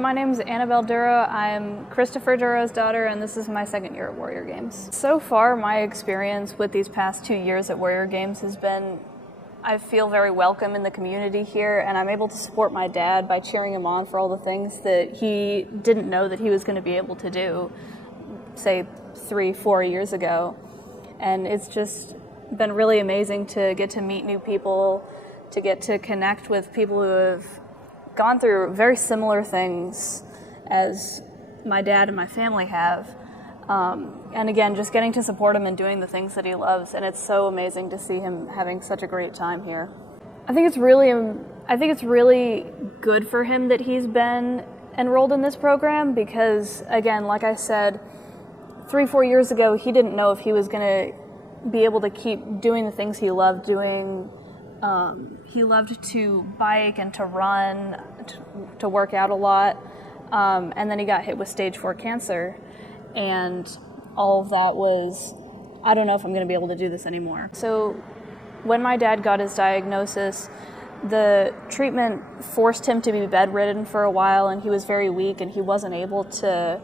my name is Annabelle Dorough. I'm Christopher Dorough's daughter, and this is my second year at Warrior Gamesz. So far, my experience with these past 2 years at Warrior Gamesz has been, I feel very welcome in the community here, and I'm able to support my dad by cheering him on for all the things that he didn't know that he was going to be able to do, say 3-4 years ago. And it's just been really amazing to get to meet new people, to get to connect with people who have gone through very similar things as my dad and my family have. And again, just getting to support him and doing the things that he loves. And it's so amazing to see him having such a great time here. I think it's really good for him that he's been enrolled in this program because, again, like I said, 3-4 years ago, he didn't know if he was going to be able to keep doing the things he loved doing. He loved to bike and to run, to work out a lot, and then he got hit with stage 4 cancer, and all of that was, I don't know if I'm going to be able to do this anymore. So when my dad got his diagnosis, the treatment forced him to be bedridden for a while, and he was very weak, and he wasn't able to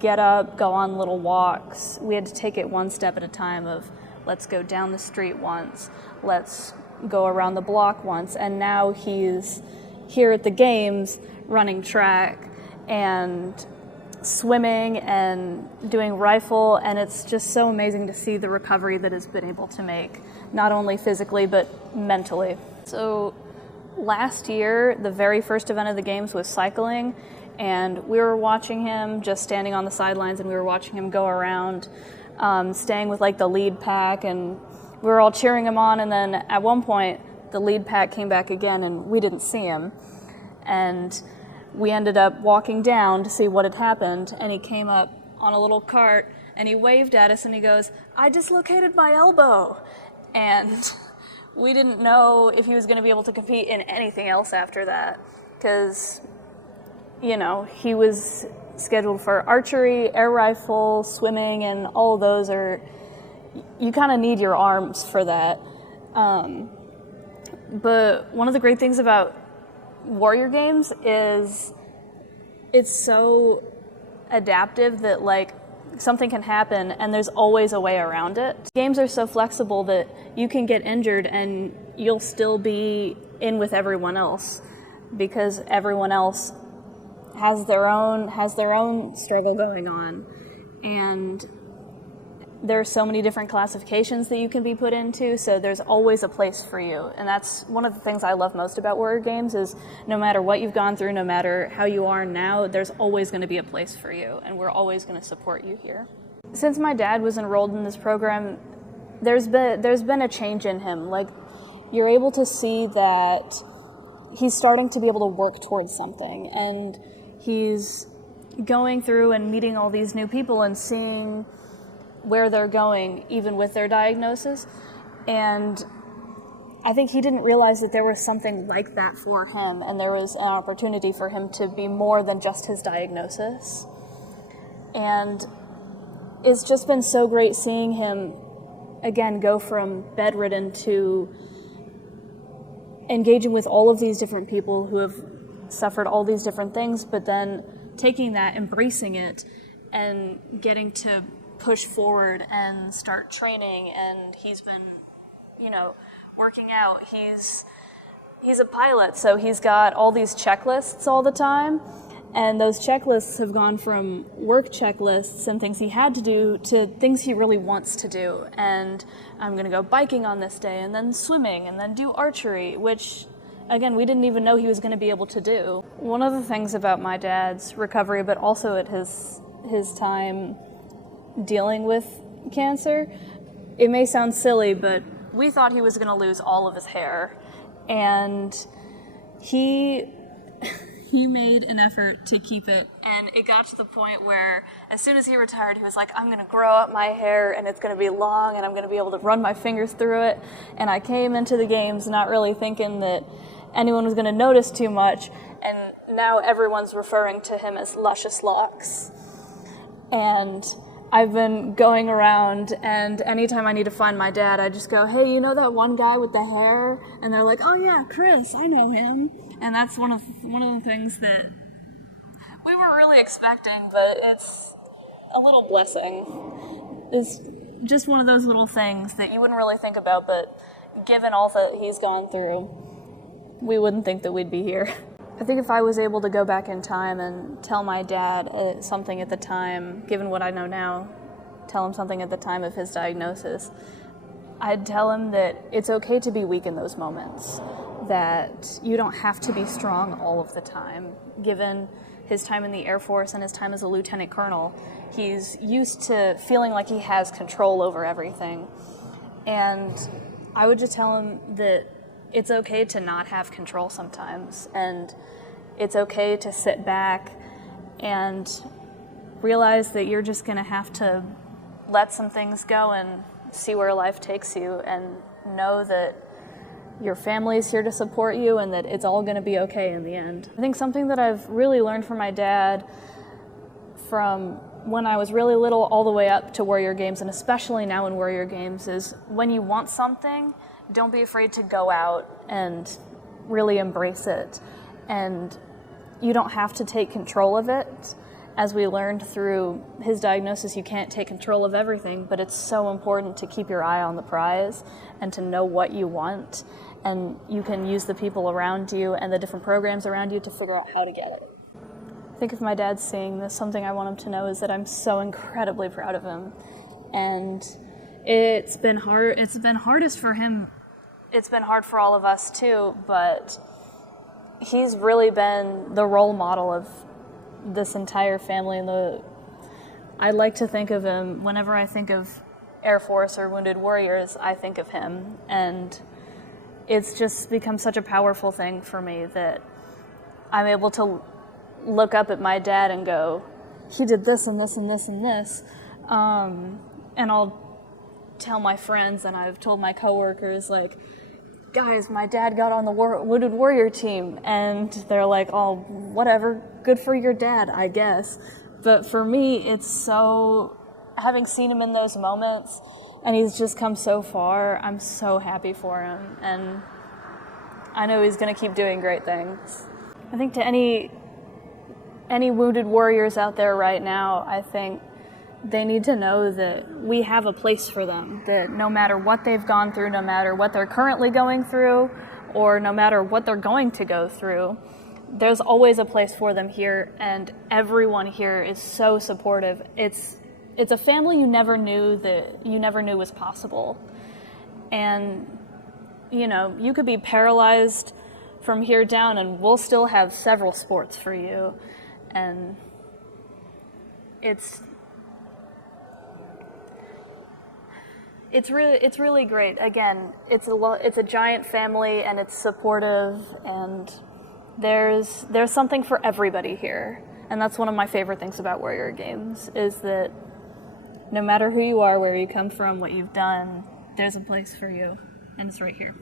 get up, go on little walks. We had to take it one step at a time of, let's go down the street once, let's go around the block once, and now he's here at the games running track and swimming and doing rifle, and it's just so amazing to see the recovery that he's been able to make, not only physically but mentally. So last year, the very first event of the games was cycling, and we were watching him just standing on the sidelines, and we were watching him go around, staying with like the lead pack, and we were all cheering him on, and then at one point, the lead pack came back again, and we didn't see him. And we ended up walking down to see what had happened, and he came up on a little cart, and he waved at us, and he goes, "I dislocated my elbow." And we didn't know if he was going to be able to compete in anything else after that, because, you know, he was scheduled for archery, air rifle, swimming, and all of those are, you kind of need your arms for that. But one of the great things about Warrior Gamesz is it's so adaptive that like something can happen and there's always a way around it. Games are so flexible that you can get injured and you'll still be in with everyone else because everyone else has their own struggle going on. And there are so many different classifications that you can be put into, so there's always a place for you. And that's one of the things I love most about Warrior Gamesz is no matter what you've gone through, no matter how you are now, there's always going to be a place for you, and we're always going to support you here. Since my dad was enrolled in this program, there's been a change in him. Like, you're able to see that he's starting to be able to work towards something, and he's going through and meeting all these new people and seeing where they're going, even with their diagnosis. And I think he didn't realize that there was something like that for him, and there was an opportunity for him to be more than just his diagnosis. And it's just been so great seeing him, again, go from bedridden to engaging with all of these different people who have suffered all these different things, but then taking that, embracing it, and getting to push forward and start training. And he's been, you know, working out. He's a pilot, so he's got all these checklists all the time, and those checklists have gone from work checklists and things he had to do to things he really wants to do. And I'm going to go biking on this day, and then swimming, and then do archery, which, again, we didn't even know he was going to be able to do. One of the things about my dad's recovery, but also at his time dealing with cancer, it may sound silly, but we thought he was going to lose all of his hair, and he made an effort to keep it, and it got to the point where as soon as he retired, he was like, I'm going to grow out my hair, and it's going to be long, and I'm going to be able to run my fingers through it. And I came into the games not really thinking that anyone was going to notice too much, and now everyone's referring to him as Luscious Locks. And I've been going around, and anytime I need to find my dad, I just go, hey, you know that one guy with the hair? And they're like, oh yeah, Chris, I know him. And that's one of the things that we weren't really expecting, but it's a little blessing. It's just one of those little things that you wouldn't really think about, but given all that he's gone through, we wouldn't think that we'd be here. I think if I was able to go back in time and tell my dad something at the time, given what I know now, tell him something at the time of his diagnosis, I'd tell him that it's okay to be weak in those moments, that you don't have to be strong all of the time. Given his time in the Air Force and his time as a lieutenant colonel, he's used to feeling like he has control over everything. And I would just tell him that it's okay to not have control sometimes, and it's okay to sit back and realize that you're just going to have to let some things go and see where life takes you, and know that your family's here to support you and that it's all going to be okay in the end. I think something that I've really learned from my dad from when I was really little all the way up to Warrior Gamesz, and especially now in Warrior Gamesz, is when you want something, don't be afraid to go out and really embrace it. And you don't have to take control of it. As we learned through his diagnosis, you can't take control of everything, but it's so important to keep your eye on the prize and to know what you want. And you can use the people around you and the different programs around you to figure out how to get it. I think if my dad's seeing this, something I want him to know is that I'm so incredibly proud of him. And it's been hard. It's been hardest for him. It's been hard for all of us too, but he's really been the role model of this entire family. And I like to think of him, whenever I think of Air Force or Wounded Warriors, I think of him. And it's just become such a powerful thing for me that I'm able to look up at my dad and go, he did this and this and this and this. And I'll tell my friends, and I've told my coworkers, like, guys, my dad got on the Wounded Warrior team, and they're like, oh, whatever, good for your dad, I guess. But for me, it's so, having seen him in those moments, and he's just come so far, I'm so happy for him, and I know he's going to keep doing great things. I think to any Wounded Warriors out there right now, I think they need to know that we have a place for them, that no matter what they've gone through, no matter what they're currently going through, or no matter what they're going to go through, there's always a place for them here, and everyone here is so supportive. It's a family you never knew was possible. And, you know, you could be paralyzed from here down, and we'll still have several sports for you. And it's really great. Again, it's a giant family, and it's supportive, and there's something for everybody here. And that's one of my favorite things about Warrior Gamesz, is that no matter who you are, where you come from, what you've done, there's a place for you, and it's right here.